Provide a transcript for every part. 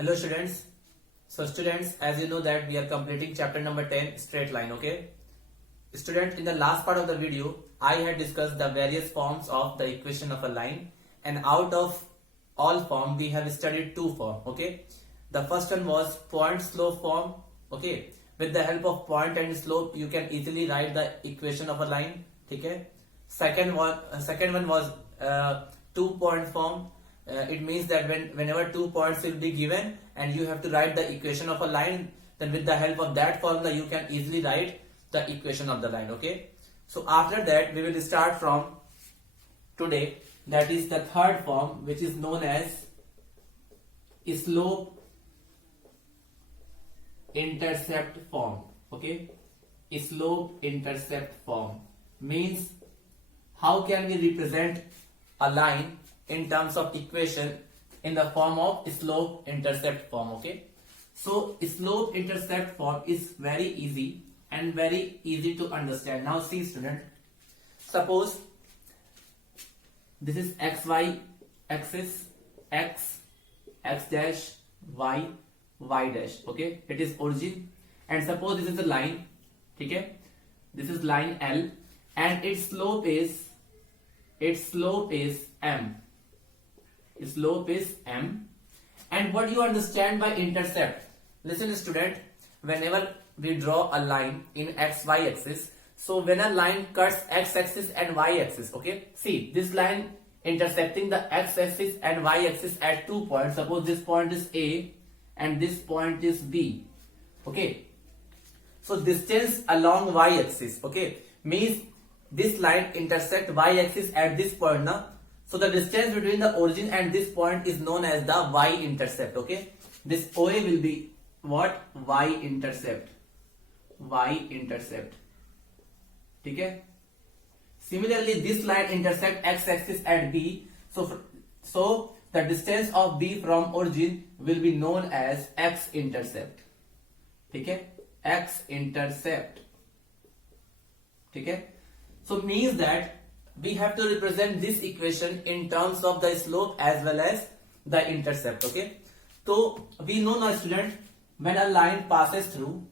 Hello students. So students, as you know that we are completing chapter number 10, straight line, okay? Student, in the last part of the video, I had discussed the various forms of the equation of a line, and out of all form we have studied two form, okay? The first one was point slope form, okay? With the help of point and slope you can easily write the equation of a line, okay? Second one was 2-point form. It means that whenever 2 points will be given and you have to write the equation of a line, then with the help of that formula you can easily write the equation of the line, okay? So after that we will start from today, that is the third form, which is known as slope intercept form, okay? Slope intercept form means how can we represent a line in terms of equation in the form of slope intercept form, okay? So slope intercept form is very easy and very easy to understand. Now see student, suppose this is xy axis, x dash, y dash, okay? It is origin, and suppose this is a line, okay? This is line L and its slope is m. Its slope is m. And what you understand by intercept? Listen student, whenever we draw a line in xy axis, so when a line cuts x axis and y axis, okay, see this line intersecting the x axis and y axis at 2 points. Suppose this point is A and this point is B, okay? So distance along y axis, okay, means this line intersect y axis at this point now. So the distance between the origin and this point is known as the y-intercept, okay? This OA will be what? Y-intercept. Y-intercept. Okay? Similarly, this line intersect x-axis at B. So the distance of B from origin will be known as x-intercept. Okay? X-intercept. Okay? So means that we have to represent this equation in terms of the slope as well as the intercept, okay? So we know now student, when a line passes through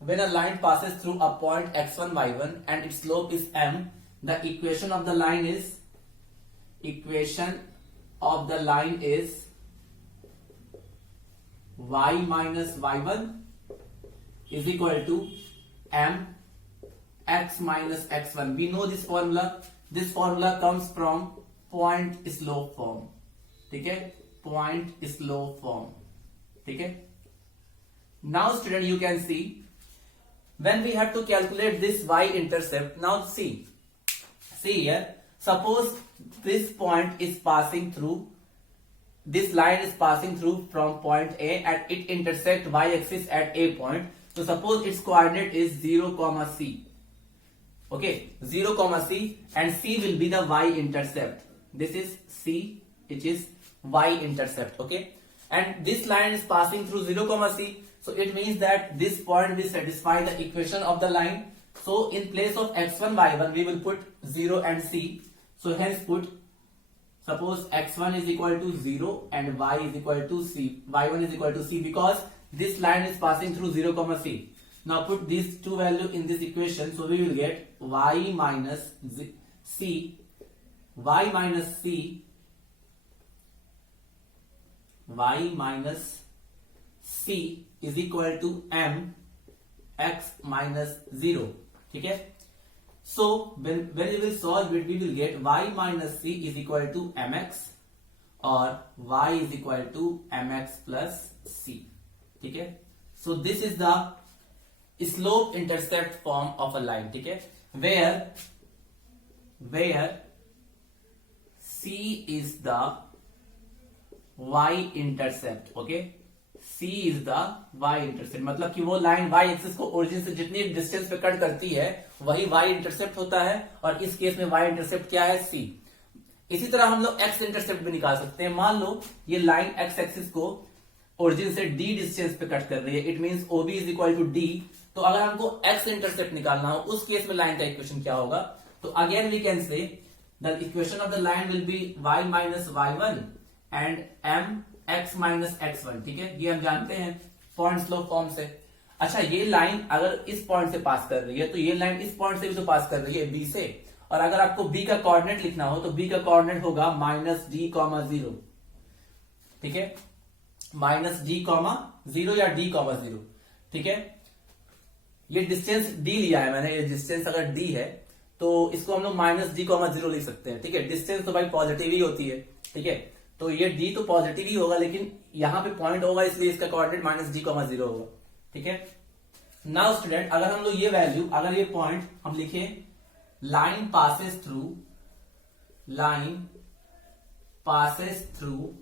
a point x1 y1 and its slope is m, the equation of the line is y minus y1 is equal to m x minus x1. We know this formula. This formula comes from point slope form. Okay? Point slope form. Okay? Now student, you can see when we have to calculate this y-intercept. Now see here, suppose this point is passing through, this line is passing through from point A and it intersects y-axis at A point. So suppose its coordinate is 0, c. Okay, 0, c, and c will be the y-intercept. This is c, which is y-intercept, okay? And this line is passing through 0, c, so it means that this point will satisfy the equation of the line. So in place of x1, y1, we will put 0 and c. So hence suppose x1 is equal to 0 and y is equal to c, y1 is equal to c, because this line is passing through 0, c. Now put these two values in this equation, so we will get y minus c is equal to m x minus 0. Okay? So when we will solve it, we will get y minus c is equal to mx or y is equal to mx plus c. Okay? So this is the slope intercept form of a line, okay? Where c is the y-intercept, okay? c is the y-intercept, मतलब कि वो line y axis को origin से जितनी distance पे cut करती है वही y-intercept होता है, और इस केस में y-intercept क्या है? c. इसी तरह हम लोग x-intercept भी निकाल सकते हैं. मान लो ये लाइन x एक्सिस को ओरिजिन से d डिस्टेंस पे कट कर रही है, it means OB is equal to d. तो अगर हमको x इंटरसेप्ट निकालना हो, उस केस में लाइन का इक्वेशन क्या होगा? तो again we can say the equation of the line will be y minus y1 and m x minus x1, ठीक है, ये हम जानते हैं पॉइंट स्लोप फॉर्म से। अच्छा, ये लाइन अगर इस पॉइंट से पास कर रही है तो ये लाइन इस पॉइंट से भी तो पास कर रही है, बी से। और अगर आपको बी का कोऑर्डिनेट लिखना हो तो बी का कोऑर्डिनेट होगा -d, 0, ठीक है, -d, 0 या d, 0, ठीक है। ये डिस्टेंस d लिया है मैंने, ये डिस्टेंस अगर d है तो इसको हम लोग -d, 0 लिख सकते हैं, ठीक है। डिस्टेंस तो भाई पॉजिटिव ही होती है, ठीक है, तो ये d तो पॉजिटिव ही होगा, लेकिन यहां पे पॉइंट होगा इसलिए इसका कोऑर्डिनेट -d, 0 होगा, ठीक है। नाउ स्टूडेंट, अगर हम लोग ये वैल्यू, अगर ये पॉइंट हम लिखे line passes through, line passes through,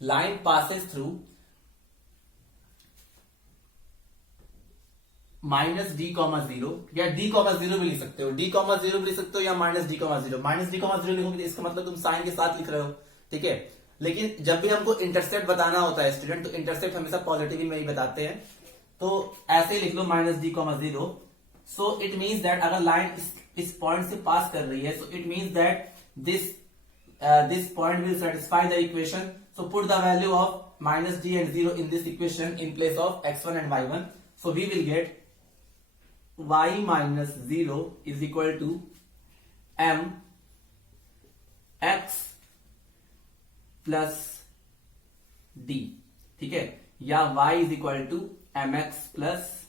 line passes through -d, 0 या d, 0 भी लिख सकते हो, d, 0 भी लिख सकते हो या -d, 0, -d, 0 लिखोगे तो इसका मतलब तुम साइन के साथ लिख रहे हो, ठीक है। लेकिन जब भी हमको इंटरसेप्ट बताना होता है स्टूडेंट, तो इंटरसेप्ट हमेशा पॉजिटिव में ही बताते हैं, तो ऐसे ही लिख लो -d, 0। So it means that अगर लाइन इस पॉइंट से पास कर रही है, so it means that this point will satisfy the equation. So put the value of -d and 0 in this equation in place of x1 and y1. So we will get y minus 0 is equal to m x plus d, ठीक है, या y is equal to M x plus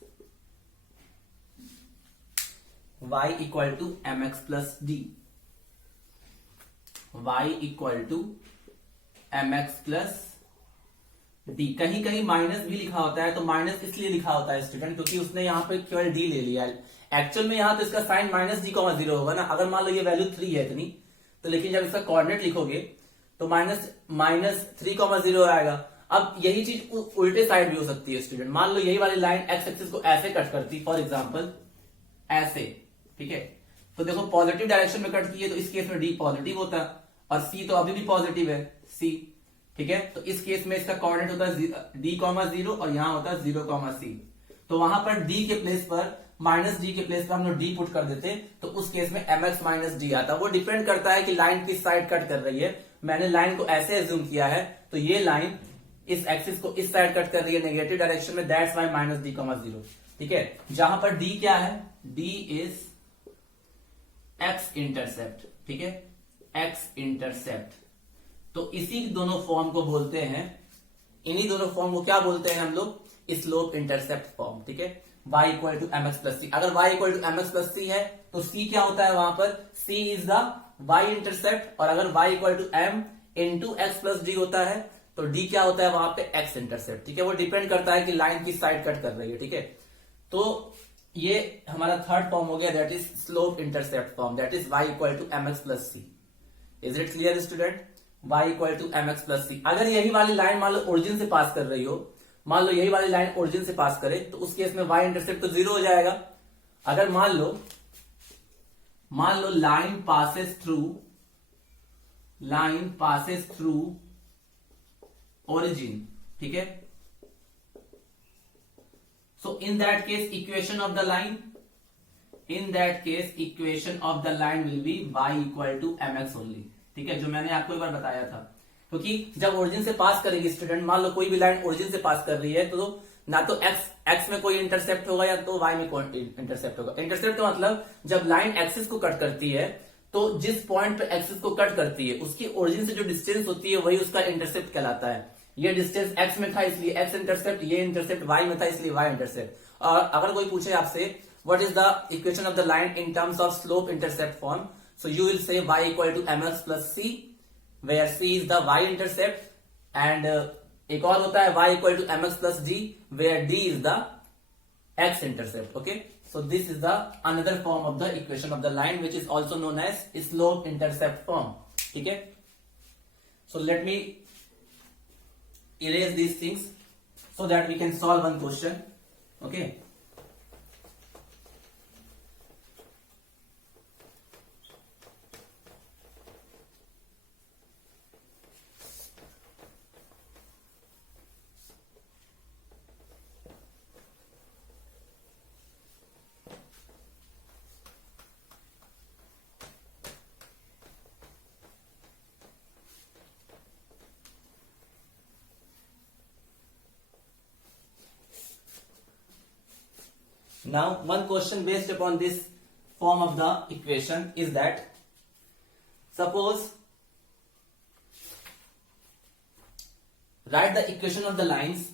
y equal to M x plus d, y equal to M x plus d. कहीं कहीं minus भी लिखा होता है, तो माइनस इसलिए लिखा होता है स्टूडेंट क्योंकि उसने यहाँ पे केवल डी ले लिया है। एक्चुअल में यहाँ तो इसका साइन -d, 0 होगा ना, अगर मान लो ये वैल्यू 3 है इतनी, तो लेकिन जब इसका कोऑर्डिनेट लिखोगे तो -3, 0 आएगा। अब यही चीज उल्टे साइड भी हो सकती है स्टूडेंट। मान लो यही वाली लाइन एक्स एक्सिस को ऐसे कट करती, फॉर एग्जांपल ऐसे, ठीक है, तो देखो पॉजिटिव डायरेक्शन में कट की है, तो इस केस में डी पॉजिटिव होता है और सी तो अभी भी पॉजिटिव है, सी, ठीक है। तो इस केस में इसका कोऑर्डिनेट होता है d, 0 और यहां होता है 0, c। तो वहां पर d के प्लेस पर -d के प्लेस पर हम लोग d पुट कर देते, तो उस केस में mx माइनस d आता। वो डिपेंड करता है कि लाइन किस साइड कट कर रही है। मैंने लाइन को ऐसे एज्यूम किया है, तो ये लाइन इस एक्सिस को इस साइड कट कर रही है नेगेटिव डायरेक्शन में, दैट्स वाई -d, 0, ठीक है। जहां पर d क्या है, d इज x इंटरसेप्ट, ठीक है, x इंटरसेप्ट। तो इसी दोनों फॉर्म को बोलते हैं, इन्हीं दोनों फॉर्म को क्या बोलते हैं हम लोग, स्लोप इंटरसेप्ट फॉर्म, ठीक है। y equal to M x plus C, अगर y equal to M x plus C है तो c क्या होता है वहां पर, c is the y intercept, और अगर y equal to m into X plus D होता है तो d क्या होता है वहां पे, x इंटरसेप्ट, ठीक है। वो डिपेंड करता है कि लाइन किस साइड कट कर रही है, ठीक है। तो ये हमारा थर्ड फॉर्म हो गया, that is slope intercept form, that is y equal to M x plus C. Is it clear student, y equal to M x plus C. अगर यही वाली लाइन मान लो ओरिजिन से पास कर रही हो, मान लो यही वाली लाइन ओरिजिन से पास करे, तो उस केस में y इंटरसेप्ट तो 0 हो जाएगा। अगर मान लो लाइन पासेस थ्रू ओरिजिन, ठीक है, so in that case equation of the line, will be y equal to M X only, ठीक है, जो मैंने आपको एक बार बताया था। क्योंकि जब ओरिजिन से पास करेगी स्टूडेंट, मान लो कोई भी लाइन ओरिजिन से पास कर रही है, तो ना तो एक्स में कोई इंटरसेप्ट होगा या तो वाई में कोई इंटरसेप्ट होगा। इंटरसेप्ट का मतलब जब लाइन एक्सिस को कट करती है, तो जिस पॉइंट पे एक्सिस को कट करती है उसकी ओरिजिन से जो डिस्टेंस होती है वही उसका इंटरसेप्ट कहलाता है। ये डिस्टेंस एक्स में था इसलिए एक्स इंटरसेप्ट, ये इंटरसेप्ट वाई में था इसलिए वाई इंटरसेप्ट। और अगर कोई पूछे आपसे what is the equation of the line in terms of slope intercept form, so you will say y equal to mx plus c, where c is the y intercept, and एक और होता है y equal to mx plus d, where d is the x intercept. Okay, so this is the another form of the equation of the line which is also known as slope intercept form. ठीक है, so let me erase these things so that we can solve one question. Okay. Now one question based upon this form of the equation is that suppose write the equation of the lines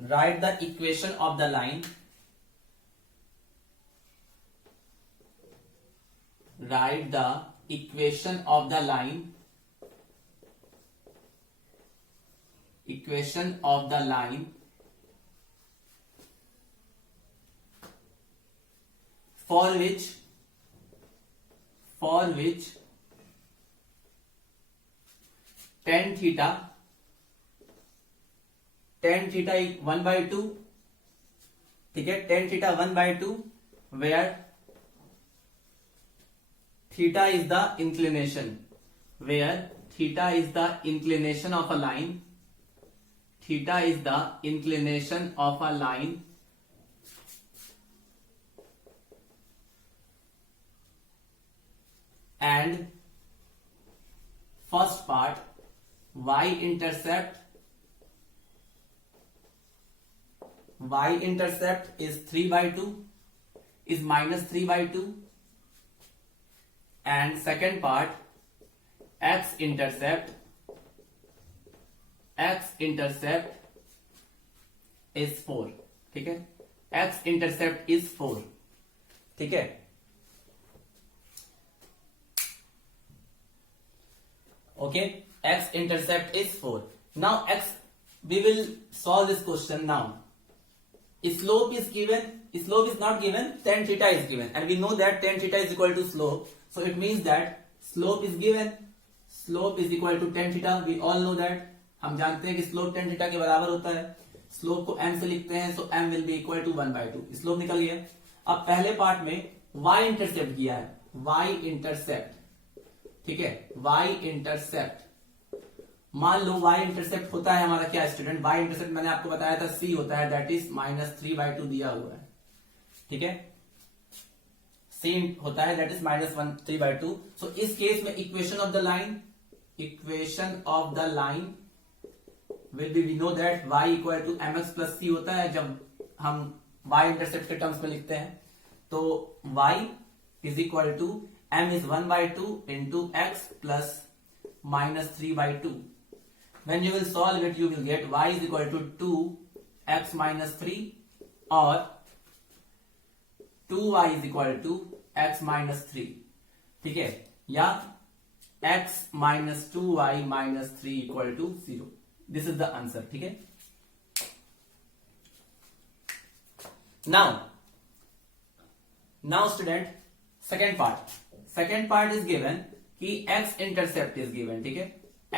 write the equation of the line write the equation of the line equation of the line for which tan theta 1/2 ठीक है, tan theta 1/2 where theta is the inclination where theta is the inclination of a line theta is the inclination of a line and first part y-intercept is 3/2 is minus 3/2 and second part x-intercept is 4 ठीक है, x-intercept is 4 ठीक है. Okay, x-intercept is 4. Now we will solve this question now. Slope is given, slope is not given, tan theta is given and we know that tan theta is equal to slope, so it means that slope is given, slope is equal to tan theta. We all know that, हम जानते हैं कि slope tan theta के बराबर होता है. Slope को m से लिखते हैं, so m will be equal to 1/2. Slope निकल गया. अब पहले पार्ट में y इंटरसेप्ट किया है, y इंटरसेप्ट ठीक है, y इंटरसेप्ट मान लो y इंटरसेप्ट होता है हमारा क्या स्टूडेंट, y इंटरसेप्ट मैंने आपको बताया था c होता है, दैट इज माइनस 3/2 दिया हुआ है ठीक है, c होता है दैट इज माइनस 3/2. सो इस केस में equation of the line will be, we know that y equal to mx plus c होता है जब हम y इंटरसेप्ट के टर्म्स में लिखते हैं. तो y is equal to m is 1/2 into x plus minus 3/2. When you will solve it, you will get y is equal to 2x minus 3 or 2y is equal to x minus 3 ठीक है, या x minus 2y minus 3 equal to 0. This is the answer ठीक है. Now student second part is given कि x intercept is given ठीक है.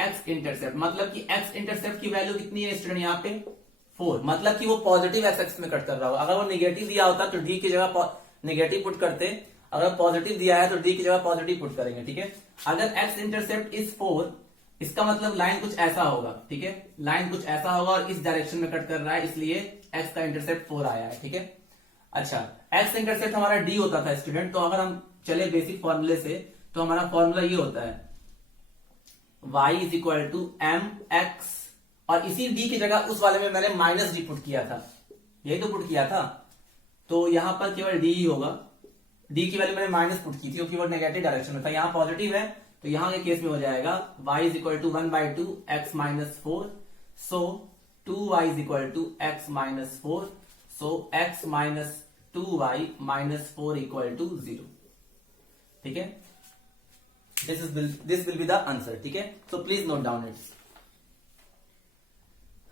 x intercept मतलब कि x intercept की वैल्यू कितनी है स्टूडेंट यहाँ पे 4, मतलब कि वो पॉजिटिव एक्स में कट कर रहा होगा. अगर वो नेगेटिव दिया होता तो d की जगह नेगेटिव पुट करते, अगर पॉजिटिव दिया है तो d की जगह पॉजिटिव पुट करेंगे ठीक है. अगर x इंटरसेप्ट इज 4 इसका मतलब लाइन कुछ ऐसा होगा ठीक है, लाइन कुछ ऐसा होगा और इस डायरेक्शन में कट कर रहा है, इसलिए x का इंटरसेप्ट 4 आया है ठीक है. अच्छा, x इंटरसेप्ट हमारा d होता था स्टूडेंट, तो अगर हम चले बेसिक फॉर्मूले से तो हमारा फॉर्मूला ये होता है y is equal to M x, और इसी d की जगह उस वाले में मैंने माइनस d पुट किया था, यही तो पुट किया था, तो यहां पर केवल d ही होगा. d की वैल्यू मैंने माइनस पुट की थी क्योंकि वो नेगेटिव डायरेक्शन में था, यहां पॉजिटिव है तो यहां के केस में हो जाएगा y is equal to 1/2 x minus 4, so 2y is equal to x minus 4, so x minus 2y minus 4 equal to 0 ठीक है. This will be the answer ठीक है. So please note down it.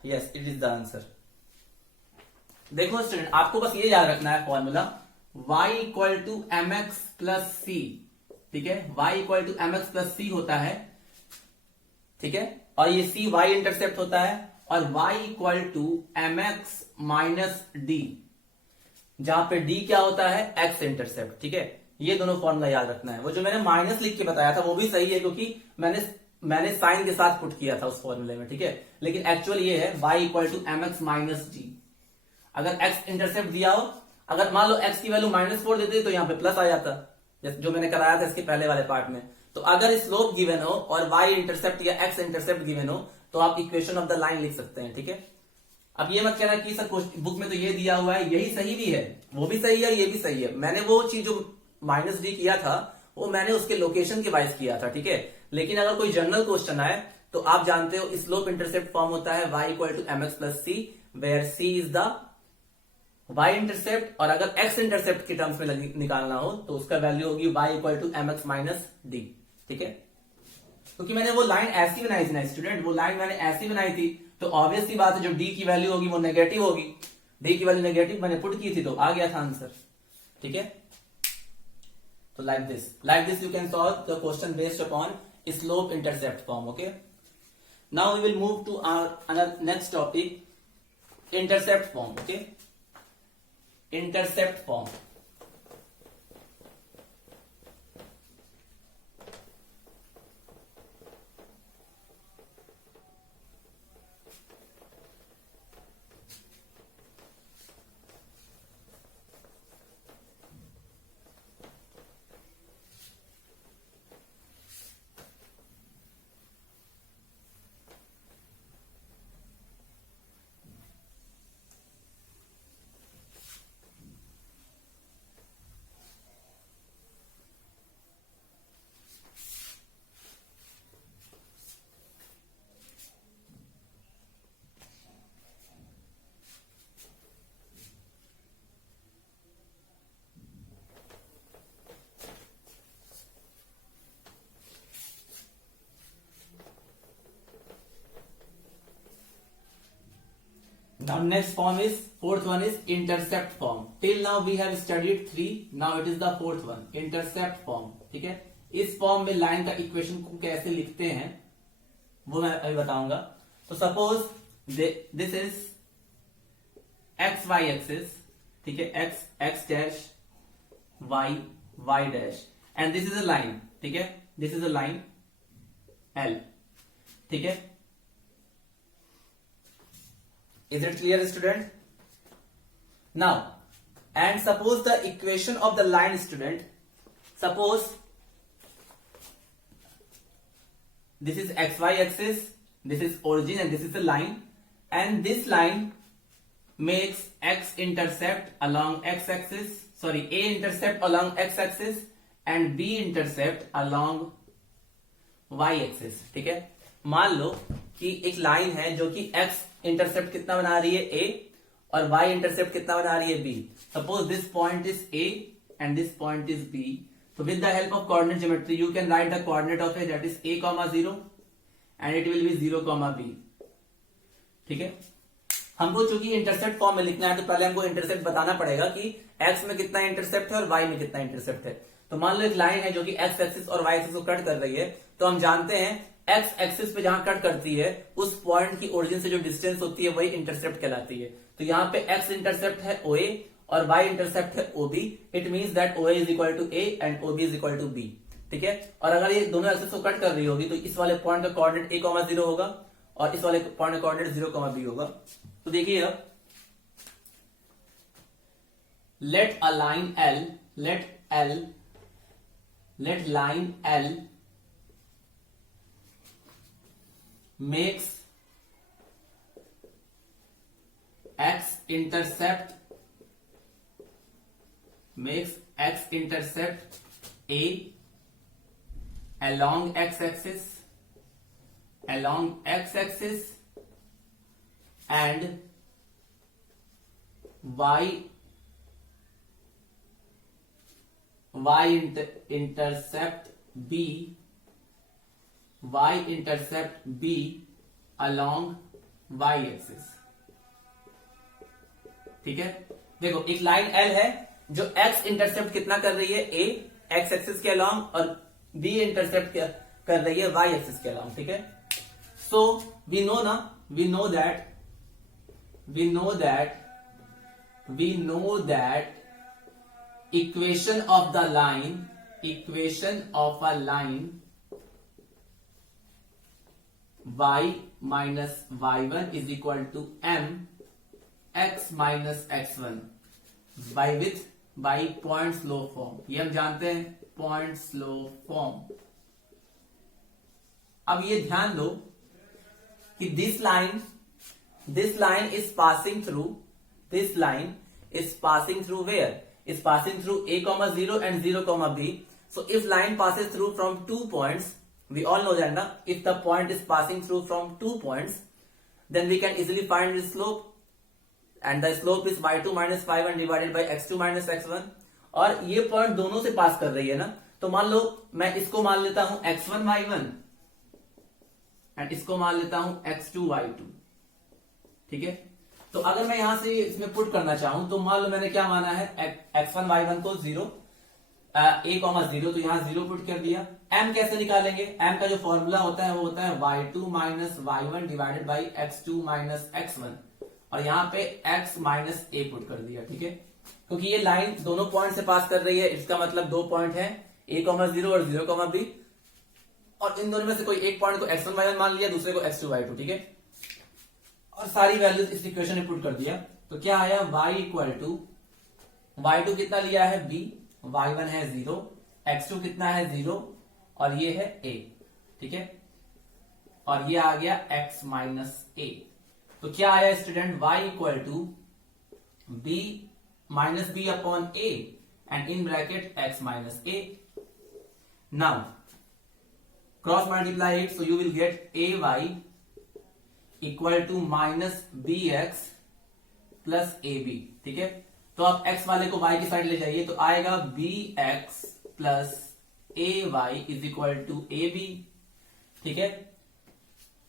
Yes, it is the answer. देखो student, आपको बस ये याद रखना है formula y equal to M x plus C ठीक है, y equal to M x plus सी होता है ठीक है, और ये c y इंटरसेप्ट होता है, और y equal to M x minus d, जहां पे d क्या होता है x इंटरसेप्ट ठीक है. ये दोनों फॉर्मूला याद रखना है. वो जो मैंने माइनस लिख के बताया था वो भी सही है क्योंकि मैंने साइन के साथ पुट किया था उस फॉर्मूले में ठीक है, लेकिन एक्चुअल ये है y equal to M x minus d. अगर x इंटरसेप्ट दिया हो, अगर मान लो x की वैल्यू -4 देते तो यहाँ पे प्लस आ जाता, जो मैंने कराया था इसके पहले वाले पार्ट में, तो अगर स्लोप गिवन हो और वाई इंटरसेप्ट या एक्स इंटरसेप्ट गिवन हो तो आप इक्वेशन ऑफ द लाइन लिख सकते हैं, ठीक है। अब ये मत कहना कि सर बुक में तो ये दिया हुआ है, यही सही भी है, वो भी सही है, ये भी सही है। मैंने वो चीज जो -d किया था वो मैंने उसके लोकेशन के वाइज किया था, ठीक है। लेकिन अगर कोई जनरल क्वेश्चन आए तो आप जानते हो स्लोप इंटरसेप्ट फॉर्म होता है y equal to mx plus c, where c is the y intercept, और अगर x इंटरसेप्ट की टर्म्स में निकालना हो तो उसका वैल्यू होगी y equal to mx minus d, ठीक है। क्योंकि मैंने वो लाइन ऐसी बनाई थी ना स्टूडेंट, वो लाइन मैंने ऐसी बनाई थी तो ऑब्वियस सी बात है जो d की वैल्यू होगी वो नेगेटिव होगी, d की वैल्यू नेगेटिव मैंने पुट की थी तो आ गया था आंसर, ठीक है। तो like this you can solve the question based upon slope intercept form, okay. Now we will move to our next topic, intercept form, okay. Intercept form, now next form is fourth one is intercept form. Till now we have studied 3, now it is the fourth one, intercept form, ठीक है। इस form में line का equation को कैसे लिखते हैं वो मैं अभी बताऊंगा। तो suppose this is x y axis, ठीक है, x dash y dash, and this is a line, ठीक है, this is a line l, ठीक है। Is it clear, student? Now, and suppose the equation of the line, student, suppose this is xy axis, this is origin and this is the line, and this line makes x intercept along x axis, sorry, a intercept along x axis and b intercept along y axis, ठीक है। मान लो कि एक line है जो कि x intercept कितना बना रही है a और y इंटरसेप्ट कितना बना रही है b। Suppose this point is a and this point is b, तो with the help of coordinate geometry you can write the coordinate of A, that is a, 0 and it will be 0, b, ठीक है। हमको चूंकि intercept form में लिखना है तो पहले हमको इंटरसेप्ट बताना पड़ेगा कि x में कितना इंटरसेप्ट है और y में कितना इंटरसेप्ट है। तो मान लो एक लाइन है जो कि x एक्सिस और y एक्सिस को कट कर रही है, तो हम जानते हैं एक्स एक्सिस पे जहां कट करती है उस पॉइंट की ओरिजिन से जो डिस्टेंस होती है वही इंटरसेप्ट कहलाती है। तो यहाँ पे एक्स इंटरसेप्ट है OA और y इंटरसेप्ट है OB, it means that OA is equal to A and OB is equal to B, ठीक है। और अगर ये दोनों एक्सिस को कट कर रही होगी तो इस वाले पॉइंट का कोऑर्डिनेट a, 0 होगा और इस वाले पॉइंट का कोऑर्डिनेट 0, b होगा। तो देखिए अब let a line L, let line L makes x intercept A along x axis and intercept B along y axis, ठीक है। देखो एक लाइन L है जो x इंटरसेप्ट कितना कर रही है A x एक्सिस के अलॉन्ग और B इंटरसेप्ट कर रही है y एक्सिस के अलॉन्ग, ठीक है। So we know that equation of a line y minus y1 is equal to m x minus x1 by point slope form। ये हम जानते हैं point slope form, अब ये ध्यान दो कि this line is passing through, this line is passing through where? Is passing through a comma 0 and 0 comma b. So if line passes through from 2 points, we all know that na, if the point is passing through from 2 points, then we can easily find the slope, and the slope is y2 minus y1 divided by x2 minus x1. और ये point दोनों से पास कर रही है ना, तो मान लो मैं इसको मान लेता हूं x1 y1 एंड इसको मान लेता हूं x2 y2, ठीक है। तो अगर मैं यहां से इसमें पुट करना चाहूं तो मान लो मैंने क्या माना है x1 y1 को 0 a कॉमा 0, तो यहां 0 पुट कर दिया। m कैसे निकालेंगे? m का जो फॉर्मूला होता है वो होता है y2 minus y1 divided by x2 minus x1, और यहाँ पे x माइनस a पुट कर दिया, ठीक है। क्योंकि ये लाइन दोनों पॉइंट से पास कर रही है, इसका मतलब दो पॉइंट है a कॉमा 0 और 0 कॉमा b, और इन दोनों में से कोई एक पॉइंट को x1 y1 मान लिया, दूसरे को x2 y2, ठीक है। और सारी वैल्यूज इस इक्वेशन में पुट कर दिया, तो क्या आया y इक्वल टू y2 कितना लिया है b, y1 है 0, x2 कितना है 0 और ये है a, ठीक है। और ये आ गया x माइनस a। तो क्या आया student? y equal to b minus b upon a and in bracket x minus a। Now cross multiply it, so you will get ay equal to minus b x plus a b, ठीक है। तो आप x वाले को y की side ले जाइए, तो आएगा b x plus a y is equal to a b, ठीक है।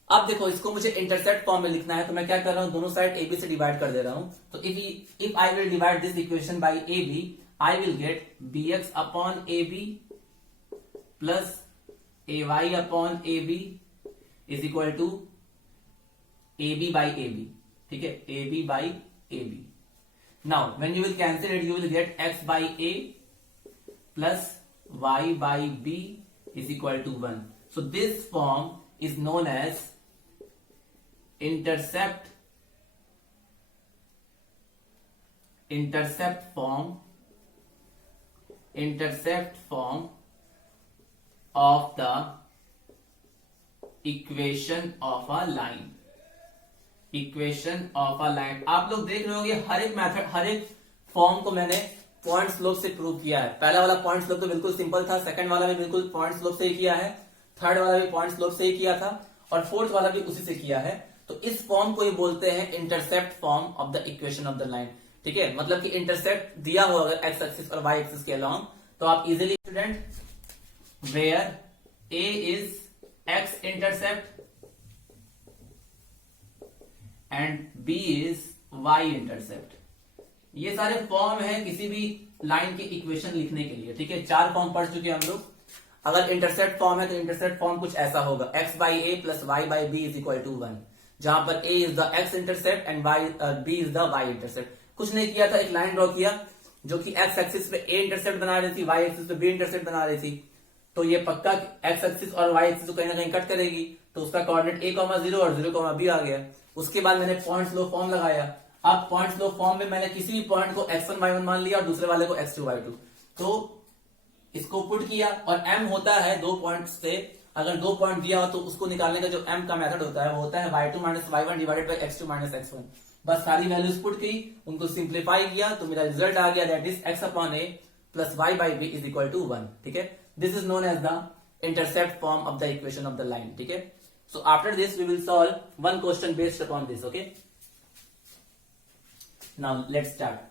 अब देखो इसको मुझे इंटरसेप्ट फॉर्म में लिखना है, तो मैं क्या कर रहा हूं, दोनों साइड ए बी से डिवाइड कर दे रहा हूं। तो if I will divide this equation by a b, I will get b x upon a b plus a y upon a b is equal to AB by AB, ठीक है, AB by AB. Now when you will cancel it, you will get x by a plus y by b is equal to 1. So this form is known as intercept form of the equation of a line. Equation of a line. आप लोग देख रहे होंगे हर एक method, हर एक form को मैंने point slope से प्रूव किया है। पहला वाला पॉइंट स्लोप तो बिल्कुल सिंपल था, सेकंड वाला भी बिल्कुल पॉइंट स्लोप से ही किया है, थर्ड वाला भी पॉइंट स्लोप से ही किया था, और फोर्थ वाला भी उसी से किया है। तो इस फॉर्म को ये बोलते हैं intercept form of the equation of the line, ठीक है। मतलब कि इंटरसेप्ट दिया हो अगर एक्स एक्सिस और वाई एक्सिस के अलॉन्ग, तो आप easily student where a is x intercept and b is y intercept. ये सारे फॉर्म है किसी भी लाइन के इक्वेशन लिखने के लिए, ठीक है। 4 फॉर्म पढ़ चुके हम लोग। अगर इंटरसेप्ट फॉर्म है तो इंटरसेप्ट फॉर्म कुछ ऐसा होगा, x by a plus y by b is equal to 1, जहां पर a is the x intercept and b is the y intercept. कुछ नहीं किया था, एक लाइन ड्रॉ किया जो कि x एक्सिस पे a इंटरसेप्ट बना रही थी, y एक्सिस पे b इंटरसेप्ट बना रही थी। तो ये पक्का x एक्सिस और y एक्सिस को कहीं ना कहीं कट करेगी, तो उसका कोऑर्डिनेट a कॉमा 0 और 0 कॉमा b आ गया। उसके बाद मैंने पॉइंट स्लोप फॉर्म लगाया। अब पॉइंट स्लोप फॉर्म में मैंने किसी भी पॉइंट को x1 y1 मान लिया और दूसरे वाले को x2 y2, तो इसको पुट किया, और m होता है दो पॉइंट से, अगर दो पॉइंट दिया हो तो उसको निकालने का जो m का मेथड होता है वो होता है y2 minus y1 divided by x2 minus x1। बस सारी वैल्यूज पुट की, उनको सिंप्लीफाई किया, तो मेरा रिजल्ट आ गया, that is x upon a plus y by b is equal to 1, ठीक है। This is known as the intercept form of the equation of the line, ठीक है। So after this we will solve one question based upon this, okay? Now let's start.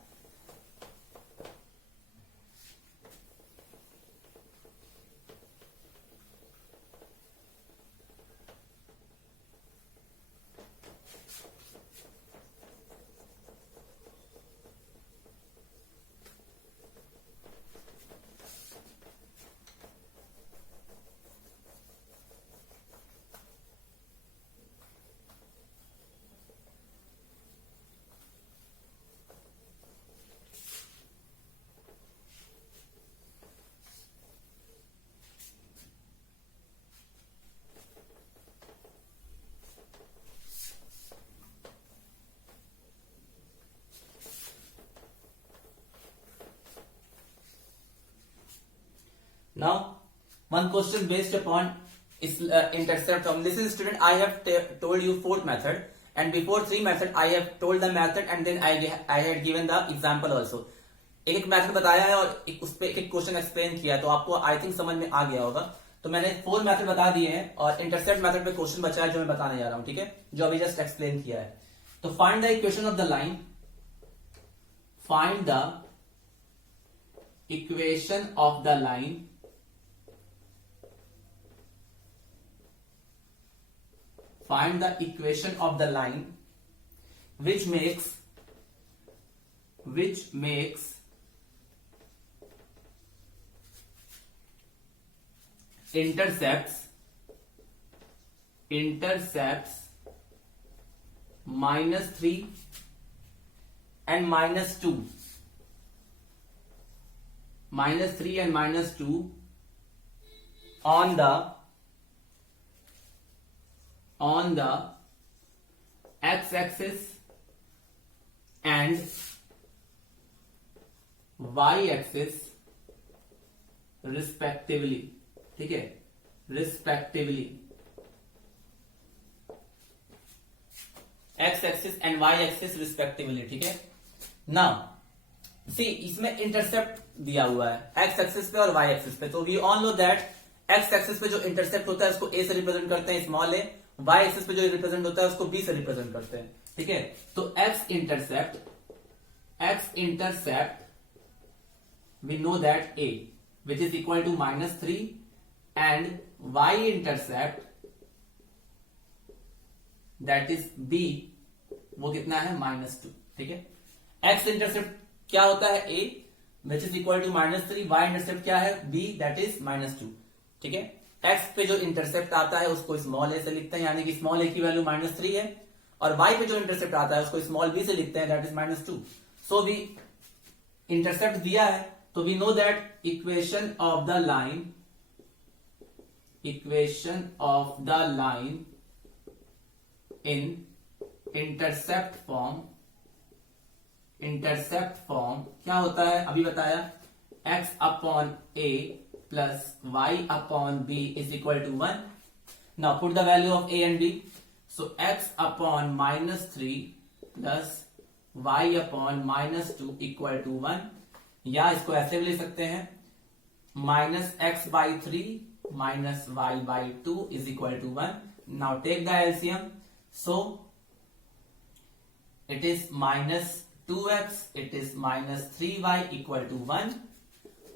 Now, one question based upon is intercept from. Listen student, I have told you fourth method, and before three method I have told the method and then I had given the example also. एक method बताया है और उस पर एक question explain किया है, तो आपको आई थिंक समझ में आ गया होगा. तो मैंने 4 मेथड बता दिए हैं और इंटरसेप्ट मेथड पे क्वेश्चन बचा है जो मैं बताने जा रहा हूं. ठीक है, जो अभी जस्ट एक्सप्लेन किया है. तो find the equation of the line. Find the equation of the line. Find the equation of the line which makes intercepts -3 and -2 -3 and -2 on the x-axis and y-axis respectively. ठीक है, respectively. x-axis and y-axis respectively. ठीक है. Now see, इसमें intercept दिया हुआ है x-axis पे और y-axis पे. तो we all know that x-axis पे जो इंटरसेप्ट होता है उसको a से रिप्रेजेंट करते हैं स्मॉल a. y-axis पे जो रिप्रेजेंट होता है उसको b से रिप्रेजेंट करते हैं. ठीक है, तो x intercept we know that a which is equal to -3 and y intercept that is b वो कितना है -2. ठीक है, x इंटरसेप्ट क्या होता है a which is equal to -3, y intercept क्या है b that is -2. ठीक है, x पे जो इंटरसेप्ट आता है उसको स्मॉल a से लिखते हैं, यानी कि स्मॉल a की वैल्यू -3 है, और y पे जो इंटरसेप्ट आता है उसको स्मॉल b से लिखते हैं, दैट इज -2. सो भी इंटरसेप्ट दिया है, तो we know that equation of the line in intercept form क्या होता है अभी बताया, x upon a plus y upon b is equal to 1. Now put the value of a and b. So x upon -3 plus y upon -2 equal to 1. या इसको ऐसे भी लिख सकते हैं, -x/3 minus y/2 is equal to 1. Now take the LCM. So it is -2x, it is -3y equal to 1,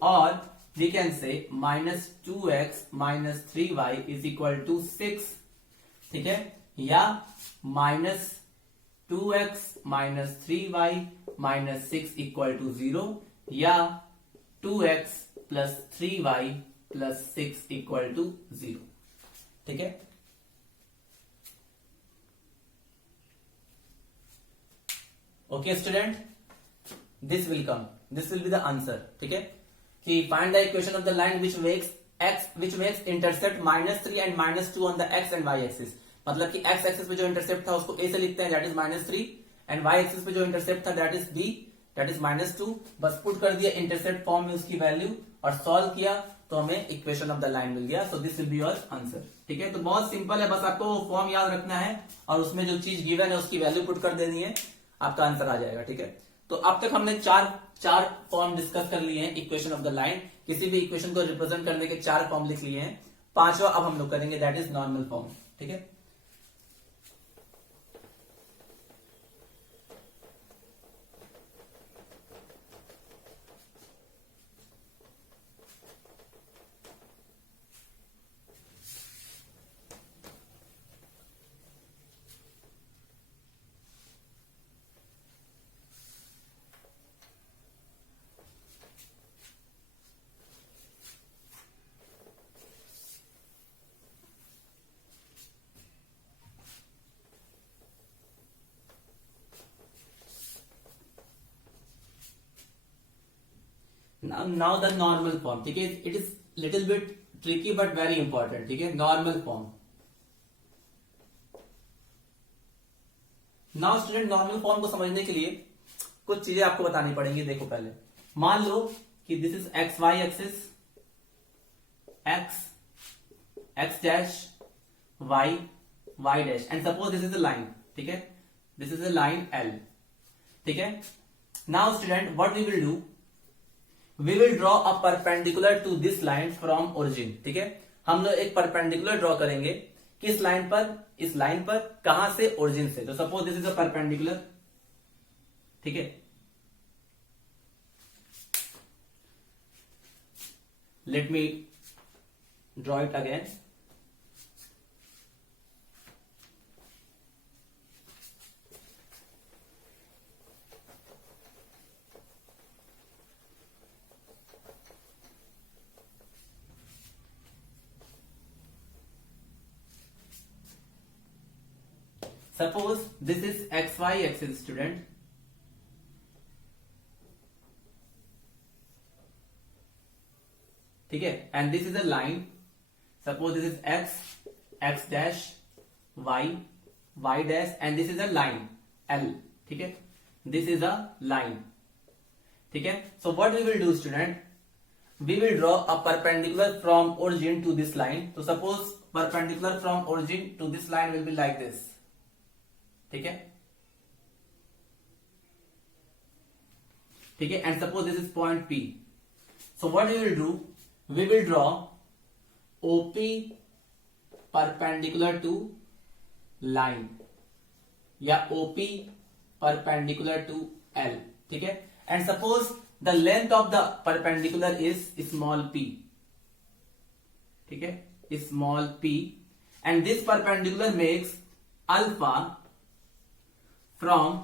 or we can say -2x minus 3y is equal to 6. ठीक है, या -2x minus 3y minus 6 equal to 0, या 2x plus 3y plus 6 equal to 0. ठीक है, okay student, this will be the answer. ठीक है, कि find the equation of the line which makes intercept -3 and -2 on the x and y axis. मतलब कि x axis पे जो intercept था उसको a से लिखते हैं, that is -3, and y axis पे जो इंटरसेप्ट था that is b, that is -2. बस पुट कर दिया इंटरसेप्ट फॉर्म में उसकी वैल्यू और सॉल्व किया तो हमें इक्वेशन ऑफ द लाइन मिल गया. So this will be your answer. ठीक है, तो बहुत सिंपल है, बस आपको फॉर्म याद रखना है और उसमें जो चीज गिवन है उसकी वैल्यू पुट कर देनी है, आपका आंसर आ जाएगा. ठीक है, तो अब तक हमने चार फॉर्म डिस्कस कर लिए हैं इक्वेशन ऑफ द लाइन. किसी भी इक्वेशन को रिप्रेजेंट करने के 4 फॉर्म लिख लिए हैं. 5वां अब हम लोग करेंगे, दैट इज नॉर्मल फॉर्म. ठीक है, now the normal form. ठीक है, it is little bit tricky but very important. ठीक है, normal form. Now student, normal form को समझने के लिए कुछ चीजें आपको बतानी पड़ेंगी. देखो, पहले मान लो कि this is x y axis, x x dash y y dash and suppose this is a line, ठीक है, this is a line L, ठीक है. Now student what we will do, we will draw a perpendicular to this line from origin, ठीक है. हम लोग एक perpendicular draw करेंगे किस लाइन पर, इस लाइन पर, कहां से, ओरिजिन से. तो suppose this is a perpendicular, ठीक है. Let me draw it again. Suppose this is xy axis, student. ठीक है, and this is a line. Suppose this is x, x dash, y, y dash, and this is a line L. ठीक है, this is a line. ठीक है. So what we will do, student? We will draw a perpendicular from origin to this line. So suppose perpendicular from origin to this line will be like this. ठीक है, ठीक है, and suppose this is point P. So what we will do, we will draw OP perpendicular to line या OP perpendicular to L, ठीक है. And suppose the length of the perpendicular is small p, ठीक है, small p, and this perpendicular makes alpha from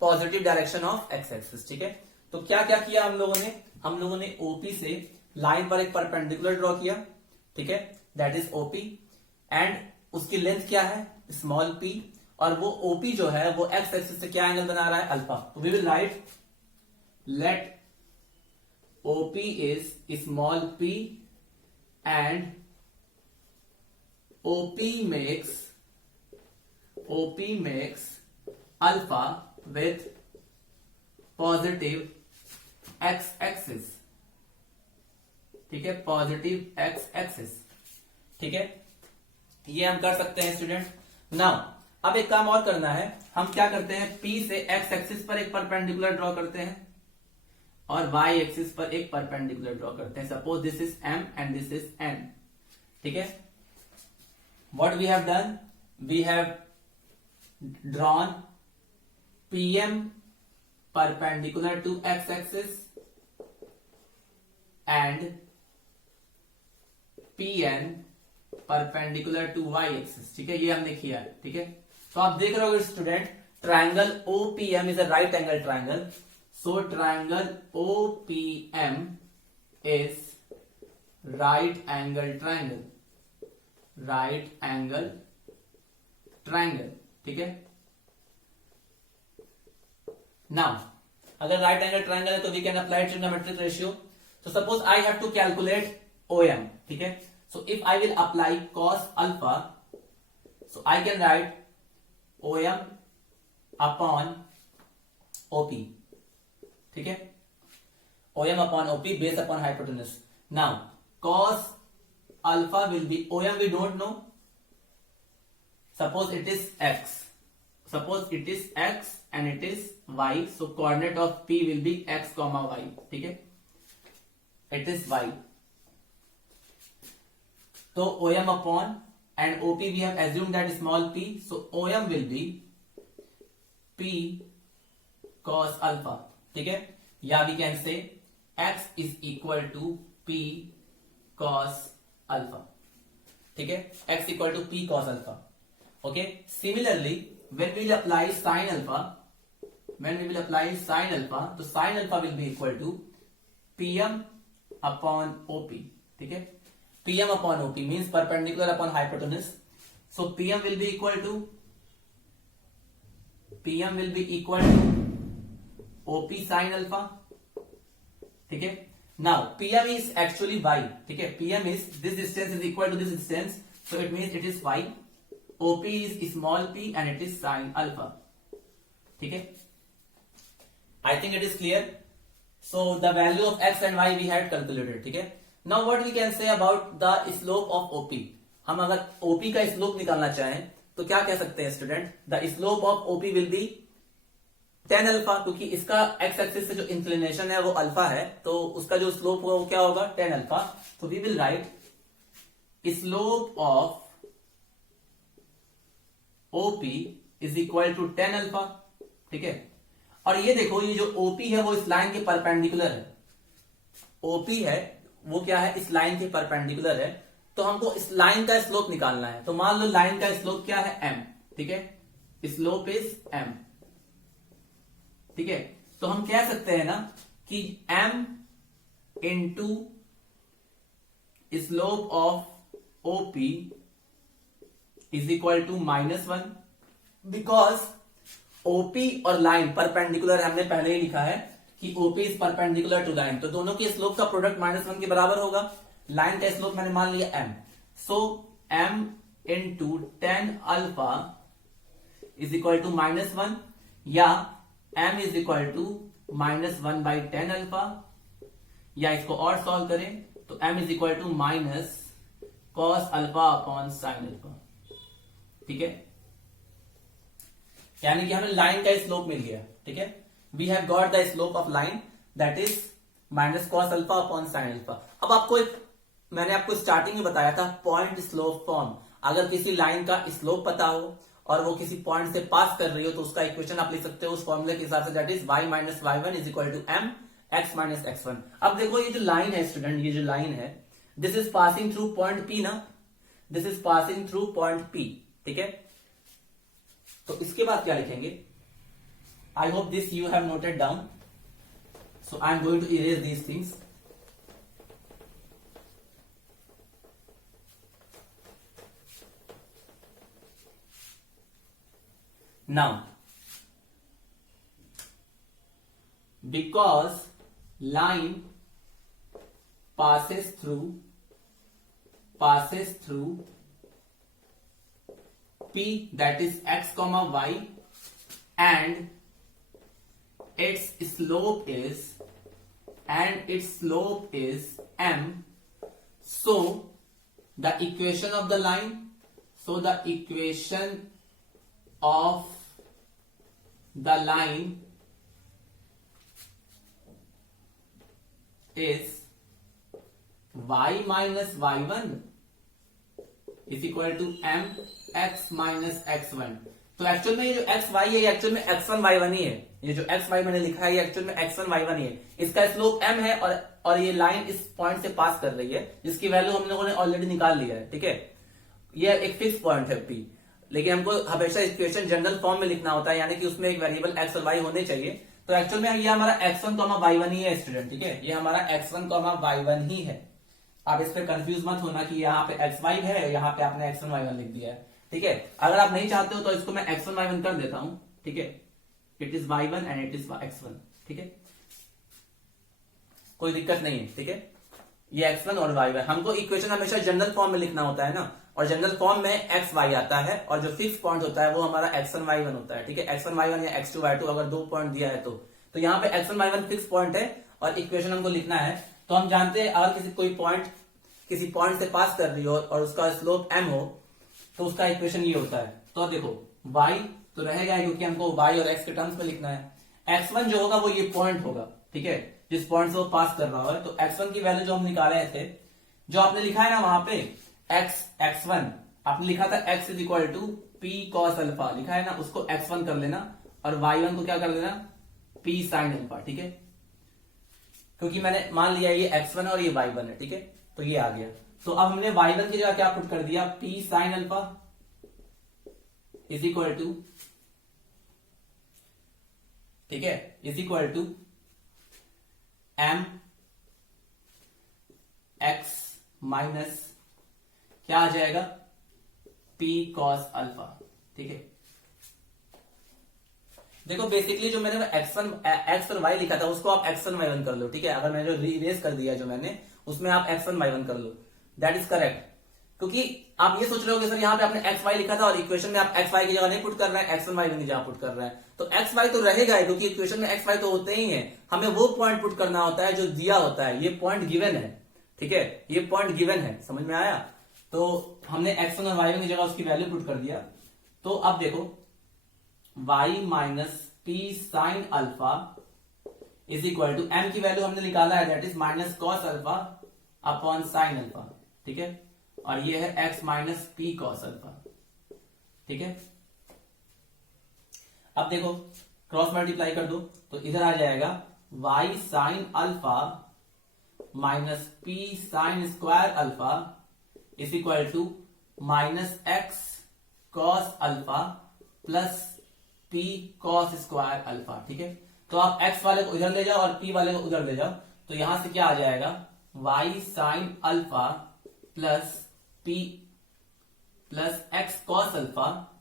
positive direction of x axis. ठीक है, तो क्या क्या किया हम लोगों ने ओपी से लाइन पर एक परपेंडिकुलर ड्रॉ किया, ठीक है, दैट इज ओपी, एंड उसकी लेंथ क्या है, स्मॉल पी, और वो ओपी जो है वो एक्स एक्सिस से क्या एंगल बना रहा है, अल्फा. तो we will write let OP is small p and OP makes alpha with positive x axis. ठीक है, पॉजिटिव एक्स एक्सिस. ठीक है, ये हम कर सकते हैं स्टूडेंट. नाउ अब एक काम और करना है, हम क्या करते हैं, P से एक्स एक्सिस पर एक परपेंडिकुलर ड्रॉ करते हैं और y एक्सिस पर एक परपेंडिकुलर ड्रॉ करते हैं. Suppose this is M and this is N. ठीक है, what we have done, we have drawn PM perpendicular to x axis and PN perpendicular to y axis. ठीक है, ये हमने किया है. ठीक है, तो आप देख रहे हो student, triangle OPM is a right angle triangle. So triangle OPM is right angle triangle, right angle triangle. ठीक है, नाउ अगर राइट एंगल ट्राइंगल है तो we can apply trigonometric ratio. तो suppose I have to calculate OM. ठीक है, so if I will apply cos alpha, so I can write OM upon OP. ठीक है, OM upon OP base upon hypotenuse. Now cos alpha will be OM, we don't know. Suppose it is x, suppose it is x and it is y, so coordinate of P will be x comma y. ठीक है, it is y. तो OM upon and OP we have assumed that small p, so OM will be P cos alpha. ठीक है, या we can say x is equal to P cos alpha. ठीक है, x equal to P cos alpha. Okay, similarly when we will apply sin alpha, तो sin alpha will be equal to PM upon OP. ठीक है, PM upon OP means perpendicular upon hypotenuse. So PM will be equal to OP sin alpha. ठीक है, now PM is actually y. ठीक है, PM is this distance is equal to this distance, so it means it is y. OP is small p and it is sin alpha. ठीक है, I think it is clear. So the value of x and y we had calculated. ठीक है, now what we can say about the slope of OP. हम अगर OP का slope निकालना चाहें तो क्या कह सकते हैं student, the slope of OP will be tan alpha, क्योंकि इसका एक्स एक्सिस से जो इंक्लिनेशन है वो अल्फा है, तो उसका जो स्लोप होगा वो क्या होगा, tan अल्फा। तो we will write slope of OP is equal to tan alpha, ठीक है। और ये देखो, ये जो ओपी है वो इस लाइन के परपेंडिकुलर है, ओपी है वो क्या है, इस लाइन के परपेंडिकुलर है, तो हमको इस लाइन का स्लोप निकालना है। तो मान लो लाइन का स्लोप क्या है, m, ठीक है, स्लोप इज m, ठीक है। तो हम कह सकते हैं ना कि m into slope of OP is equal to -1, because OP और लाइन परपेंडिकुलर, हमने पहले ही लिखा है कि OP is perpendicular to line, तो दोनों के स्लोप का प्रोडक्ट -1 के बराबर होगा। लाइन का स्लोप मैंने मान लिया m, so m into tan alpha is equal to -1, या m is equal to -1 by tan alpha, या इसको और सॉल्व करें तो m is equal to minus cos alpha upon sine alpha, ठीक है। यानी कि हमें लाइन का स्लोप मिल गया, ठीक है। We have got the slope of line that is minus cos alpha upon sine alpha. अब आपको मैंने आपको स्टार्टिंग में बताया था पॉइंट स्लोप फॉर्म, अगर किसी लाइन का स्लोप पता हो और वो किसी पॉइंट से पास कर रही हो तो उसका इक्वेशन आप लिख सकते हो उस फॉर्मूले के हिसाब से, that is y minus y1 is equal to m x minus x1। अब देखो ये जो लाइन है स्टूडेंट, ये जो लाइन है, this is passing through point P ना, this is passing through point P, ठीक है। तो इसके बाद क्या लिखेंगे, I hope this you have noted down, so I am going to erase these things. Now, because line passes through P, that is x comma y, and its slope is m, so the equation of the line, of the line is y minus y1 is equal to m x minus x1। तो actual में ये जो x y है ये actual में x1 y1 ही है, ये जो x y मैंने लिखा है ये एक्चुअल में x1 y1 ही है, इसका स्लोप m है और ये लाइन इस पॉइंट से पास कर रही है जिसकी वैल्यू हम लोगों ने ऑलरेडी निकाल लिया है, ठीक है। ये एक फिक्स पॉइंट है P, लेकिन हमको हमेशा इक्वेशन जनरल फॉर्म में लिखना होता है, यानी कि उसमें एक वेरिएबल x और y होने चाहिए। तो एक्चुअल में ये हमारा x1, y1 ही है स्टूडेंट, ठीक है, ये हमारा x1, y1 ही है। आप इस पे कंफ्यूज मत होना कि यहाँ पे xy है, यहाँ पे आपने x1, y1 लिख दिया है, ठीक है। अगर आप नहीं चाहते हो तो इसको मैं x1, y1 कर देता हूं, ठीक है, it is y1 and it is x1, ठीक है, कोई दिक्कत नहीं है, ठीक है। ये x1 और y1, हमको इक्वेशन हमेशा जनरल फॉर्म में लिखना होता है ना, और जनरल फॉर्म में x y आता है और जो फिक्स पॉइंट होता है वो हमारा x1 y1 होता है, ठीक है। x1 y1 या x2 y2 अगर 2 पॉइंट दिया है तो यहाँ पे x1 y1 फिक्स पॉइंट है और इक्वेशन हमको लिखना है। तो हम जानते हैं अगर किसी पॉइंट से पास कर रही हो और उसका स्लोप m हो तो उसका इक्वेशन ये होता है। तो देखो y तो रहेगा क्योंकि हमको y और x के टर्म्स में लिखना है, x1 जो होगा वो ये पॉइंट होगा, ठीक है, जिस पॉइंट से वो पास कर रहा है। तो x1 की वैल्यू जो हम निकाले थे, जो आपने लिखा है ना वहां पे x1 आपने लिखा था x is equal to p cos alpha लिखा है ना, उसको x1 कर लेना और y1 को क्या कर लेना, p sin अल्फा, ठीक है, क्योंकि मैंने मान लिया ये x1 और ये y1 है, ठीक है। तो ये आ गया। तो अब हमने y1 की जगह क्या पुट कर दिया, p sin alpha is equal to, ठीक है, is equal to m x minus क्या आ जाएगा, p cos अल्फा, ठीक है। देखो बेसिकली जो मैंने x और y लिखा था उसको आप x1 y1 कर लो, ठीक है। अगर मैंने जो रीरेज कर दिया जो मैंने उसमें आप x1 y1 कर लो, दैट इज करेक्ट। क्योंकि आप ये सोच रहे हो कि सर यहाँ पे आपने x y लिखा था और इक्वेशन में आप x y की जगह नहीं पुट कर रहे हैं, x1 y1 की जगह पुट कर रहे हैं, तो x y तो रहेगा क्योंकि इक्वेशन में x y तो होते ही है। हमें वो पॉइंट पुट करना होता है जो दिया होता है, ये पॉइंट गिवन है, ठीक है, ये पॉइंट गिवन है, समझ में आया। तो हमने x1 और y1 की जगह उसकी वैल्यू पुट कर दिया। तो अब देखो y minus p sine alpha is equal to m की वैल्यू हमने निकाला है, that is minus cos alpha upon sine alpha, ठीक है। और ये है x minus p cos alpha, ठीक है। अब देखो क्रॉस मल्टीप्लाई कर दो तो इधर आ जाएगा y sine alpha minus p sine square alpha is equal to minus x cos alpha plus p cos square alpha, ठीक है। तो आप x वाले को इधर ले जाओ और p वाले को उधर ले जाओ, तो यहां से क्या आ जाएगा y sine alpha plus p plus x cos alpha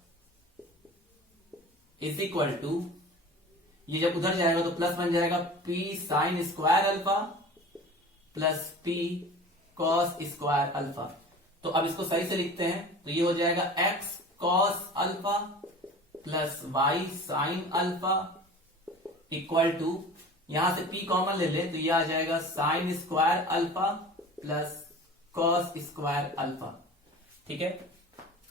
is equal to, ये जब उधर जाएगा तो प्लस बन जाएगा p sine square alpha plus p cos square alpha. तो अब इसको सही से लिखते हैं तो ये हो जाएगा x cos alpha plus y sine alpha equal to, यहां से p कॉमन ले ले तो ये आ जाएगा sine square alpha plus cos square alpha, ठीक है।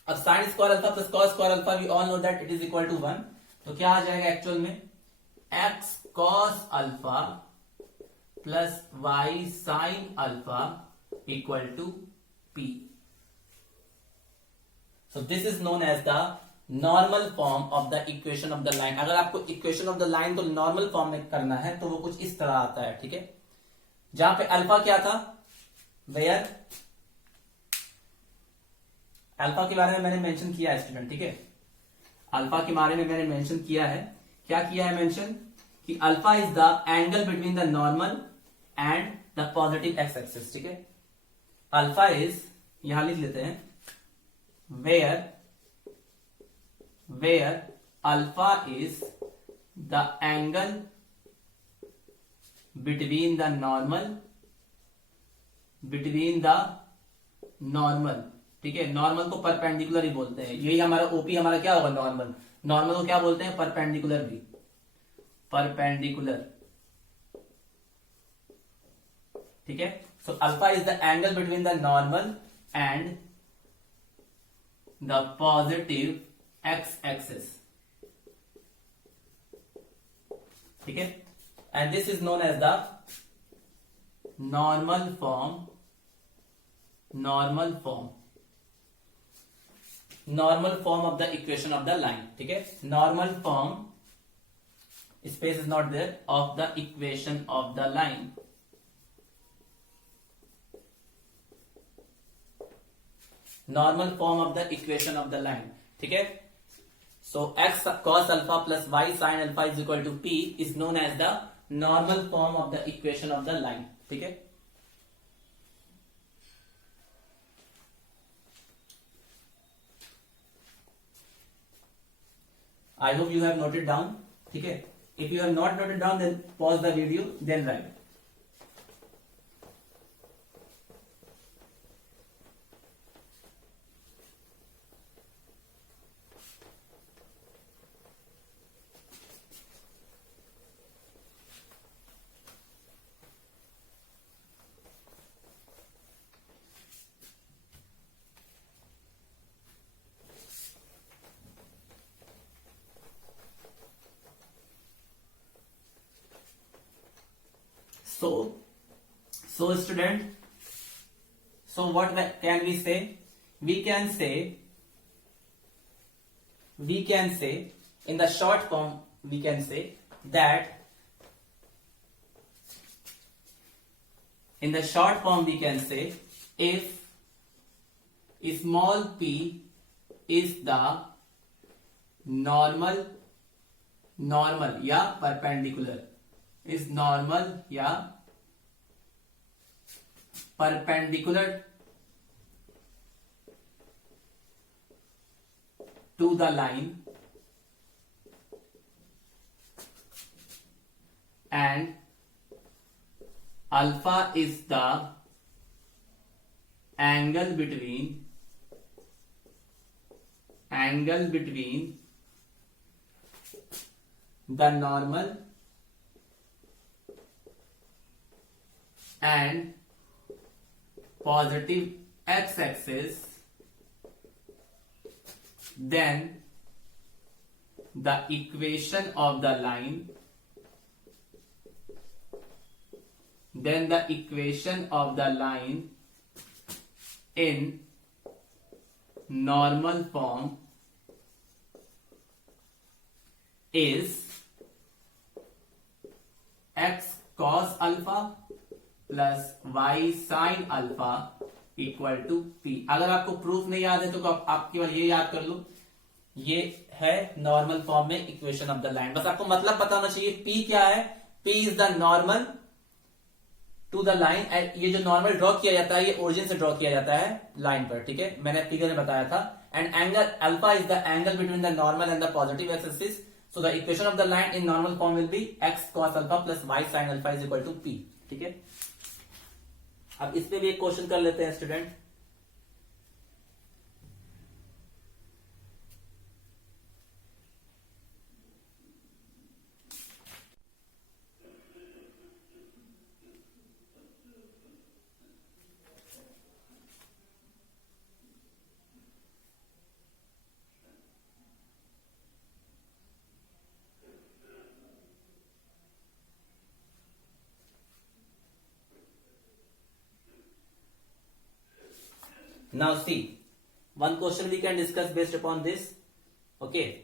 अब sine square alpha plus cos square alpha we all know that it is equal to 1, तो क्या आ जाएगा एक्चुअल में x cos alpha plus y sine alpha equal to p। So this is known as the normal form of the equation of the line। अगर आपको equation of the line तो normal form में करना है तो वो कुछ इस तरह आता है, ठीक है। जहां पे अल्फा क्या था, where अल्फा के बारे में मैंने मेंशन किया है स्टूडेंट, ठीक है। अल्फा के बारे में मैंने मेंशन किया है, क्या किया है मेंशन कि alpha is the angle between the normal and the positive x axis, ठीक है। अल्फा इज, यहां लिख लेते हैं where alpha is the angle between the normal, ठीक है। नॉर्मल को परपेंडिकुलर ही बोलते हैं, यही हमारा ओपी हमारा क्या होगा नॉर्मल, नॉर्मल को क्या बोलते हैं परपेंडिकुलर भी, परपेंडिकुलर, ठीक है। So alpha is the angle between the normal and the positive x axis, ठीक है। and this is known as the normal form of the equation of the line, ठीक है। normal form, space is not there, of the equation of the line, normal form of the equation of the line, ठीक है। So x cos alpha plus y sin alpha is equal to p is known as the normal form of the equation of the line, ठीक है। I hope you have noted down, ठीक है। If you have not noted down then pause the video then write. So student, so what can we say? We can say in the short form we can say that if small p is the normal या perpendicular, is normal या perpendicular to the line and alpha is the angle between the normal and positive x axis, then the equation of the line, in normal form is x cos alpha plus y sin alpha equal to p। अगर आपको proof नहीं याद है तो आप केवल ये याद कर लो, ये है नॉर्मल फॉर्म में इक्वेशन ऑफ द लाइन। बस आपको मतलब पता होना चाहिए p क्या है। p is the normal to the line. ये जो नॉर्मल ड्रॉ किया जाता है ये ओरिजिन से ड्रॉ किया जाता है लाइन पर, ठीक है, मैंने फिगर में बताया था। And angle alpha is the angle between the normal and the positive x axis. So the equation of the line in normal form will be x cos alpha plus y sine alpha is equal to p, ठीक है। अब इस पे भी एक question कर लेते हैं student. Now see, one question we can discuss based upon this. Okay.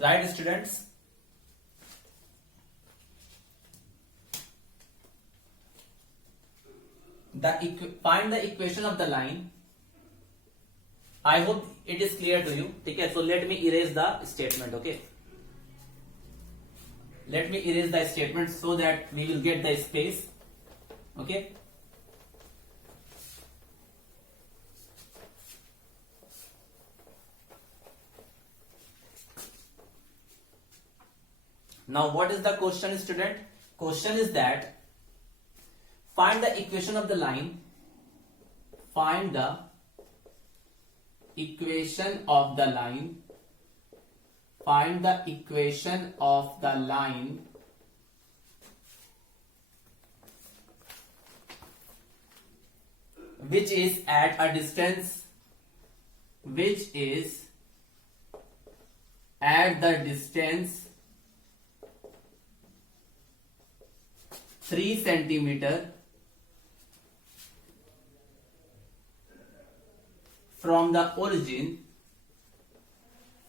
Right, students? Find the equation of the line. I hope it is clear to you. Okay, so let me erase the statement. Okay, let me erase the statement so that we will get the space. Okay. Now what is the question, student? Question is that find the equation of the line. Find the equation of the line. Find the equation of the line which is at a distance, which is at the distance 3 centimeter from the origin,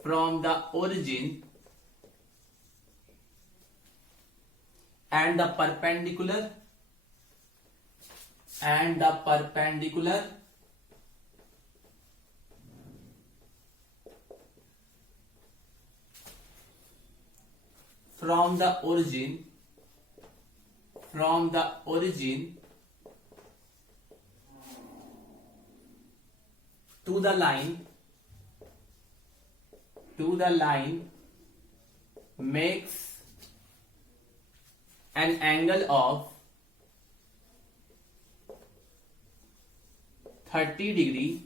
and the perpendicular from the origin to the line makes an angle of 30 degree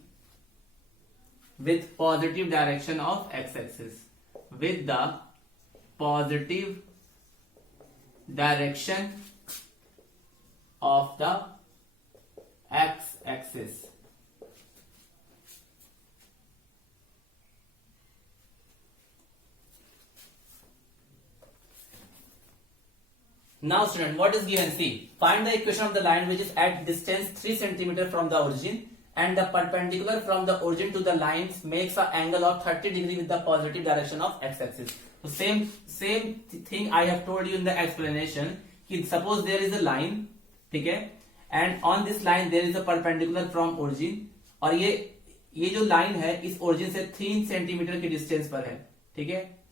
with positive direction of x-axis, with the positive direction of the x-axis. Now student, what is given? See, find the equation of the line which is at distance 3 cm from the origin and the perpendicular from the origin to the lines makes an angle of 30 degree with the positive direction of x-axis. So same thing I have told you in the explanation. Suppose there is a line, ठीक है, and on this line there is a perpendicular from origin, और ये जो line है इस origin से 3 centimetre की distance पर है, ठीक है।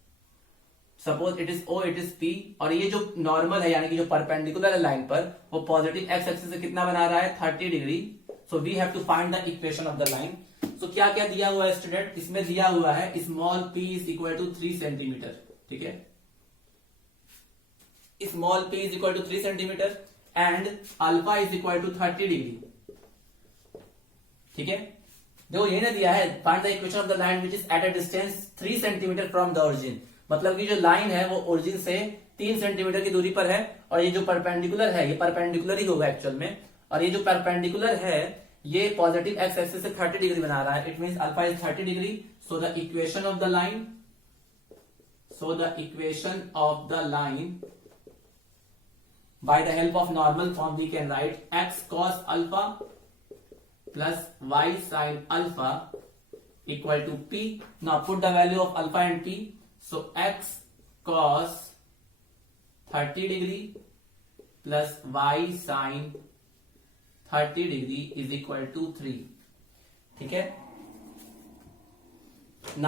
Suppose it is O, it is P, और ये जो नॉर्मल है यानी कि जो परपेंडिकुलर है लाइन पर वो पॉजिटिव एक्स एक्सिस से कितना बना रहा है 30 degree. So we have to find the equation of the line. So क्या क्या दिया हुआ है स्टूडेंट, इसमें दिया हुआ है small p is equal to 3 centimetre, ठीक है, small p is equal to 3 centimetre and alpha is equal to 30 degree, ठीक है। देखो ये ना दिया है, find the equation of the line which is at a distance 3 centimetre from the origin, मतलब कि जो लाइन है वो ओरिजिन से 3 सेंटीमीटर की दूरी पर है, और ये जो परपेंडिकुलर है ये परपेंडिकुलर ही होगा एक्चुअल में, और ये जो परपेंडिकुलर है ये पॉजिटिव एक्स एक्सिस से 30 डिग्री बना रहा है, it means alpha is 30 degree. So the equation of the line, so the equation of the line by the help of normal form we can write x cos alpha plus y sin alpha equal to p. Now put the value of alpha and p. So x cos 30 degree plus y sin 30 degree is equal to 3, ठीक है।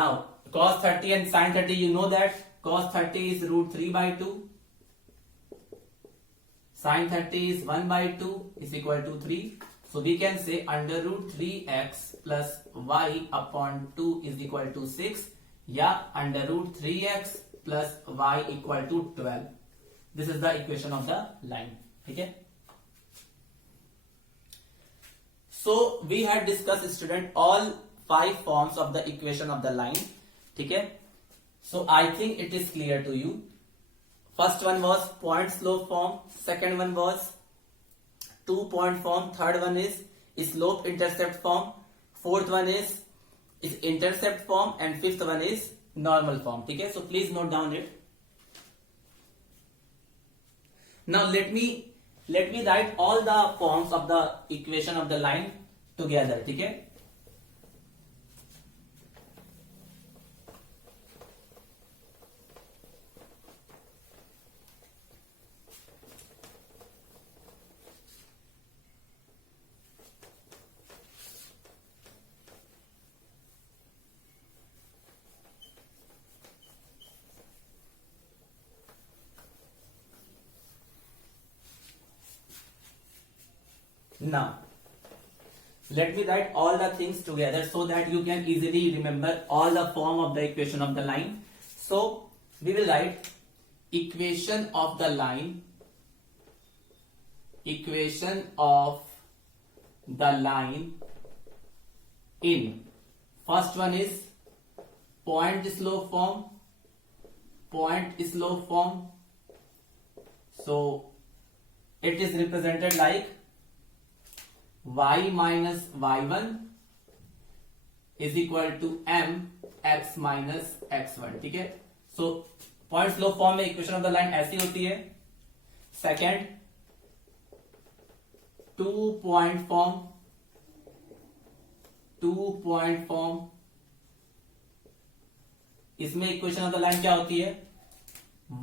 Now cos 30 and sin 30, you know that cos 30 is root 3 by 2, sin 30 is 1 by 2 is equal to 3. So we can say under root 3x plus y upon 2 is equal to 6, या under root 3x plus y equal to 12. This is the equation of the line, ठीक है। So we had discussed student all 5 forms of the equation of the line, ठीक है। So I think it is clear to you. First one was point slope form, second one was 2 point form, third one is slope intercept form, fourth one is intercept form, and fifth one is normal form, ठीक है। So please note down it. Now let me write all the forms of the equation of the line together, ठीक है। Now let me write all the things together so that you can easily remember all the form of the equation of the line. So we will write equation of the line, equation of the line in, first one is point slope form, point slope form. So it is represented like y minus y1 is equal to m x minus x1, ठीक है। So point slope form में equation of the line ऐसी होती है। Second, 2 point form, 2 point form, इसमें equation of the line क्या होती है,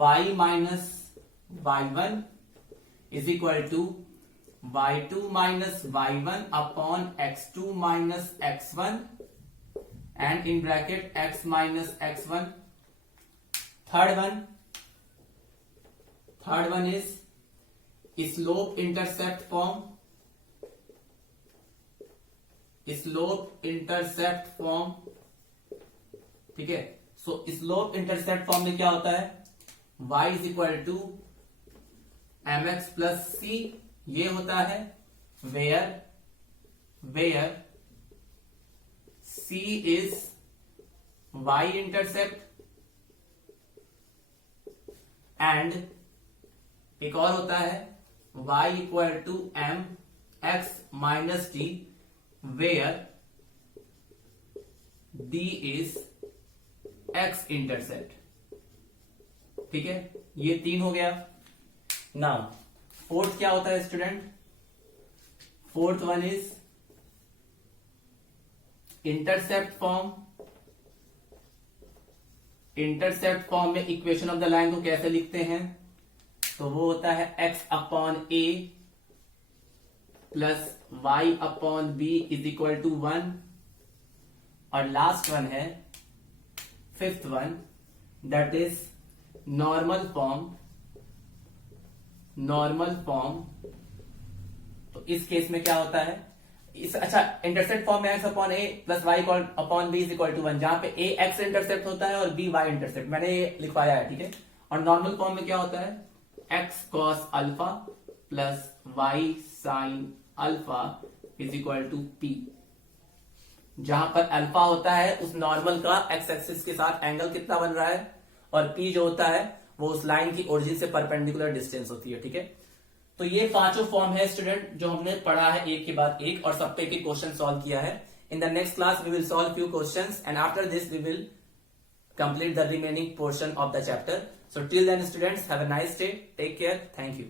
y minus y1 is equal to y2 minus y1 upon x2 minus x1 and in bracket x minus x1. Third one is slope intercept form, slope intercept form, ठीक है। सो slope intercept form में क्या होता है, y is equal to mx plus c, ये होता है where c is y intercept, and एक और होता है y equal to m x minus t, where d is x intercept, ठीक है। ये 3 हो गया। नाउ फोर्थ क्या होता है student, fourth one is intercept form. Intercept form में इक्वेशन ऑफ द लाइन को कैसे लिखते हैं, तो वो होता है x upon a plus y upon b is equal to 1, और लास्ट वन है fifth one, that is normal form. Normal form, तो इस केस में क्या होता है, अच्छा, इंटरसेप्ट फॉर्म में x upon a plus y upon b is equal to 1, जहां पे ए एक्स इंटरसेप्ट होता है और बी वाई इंटरसेप्ट, मैंने ये लिखवाया है, ठीक है। और नॉर्मल फॉर्म में क्या होता है, x cos alpha plus y sine alpha is equal to p, जहां पर अल्फा होता है उस नॉर्मल का एक्स एक्सिस के साथ एंगल कितना बन रहा है, और पी जो होता है वो उस लाइन की ओरिजिन से परपेंडिकुलर डिस्टेंस होती है, ठीक है। तो ये पांचों फॉर्म है स्टूडेंट जो हमने पढ़ा है एक के बाद एक, और सब पे एक क्वेश्चन सॉल्व किया है। In the next class we will solve few questions and after this we will complete the remaining portion of the chapter. So till then students, have a nice day, take care, thank you.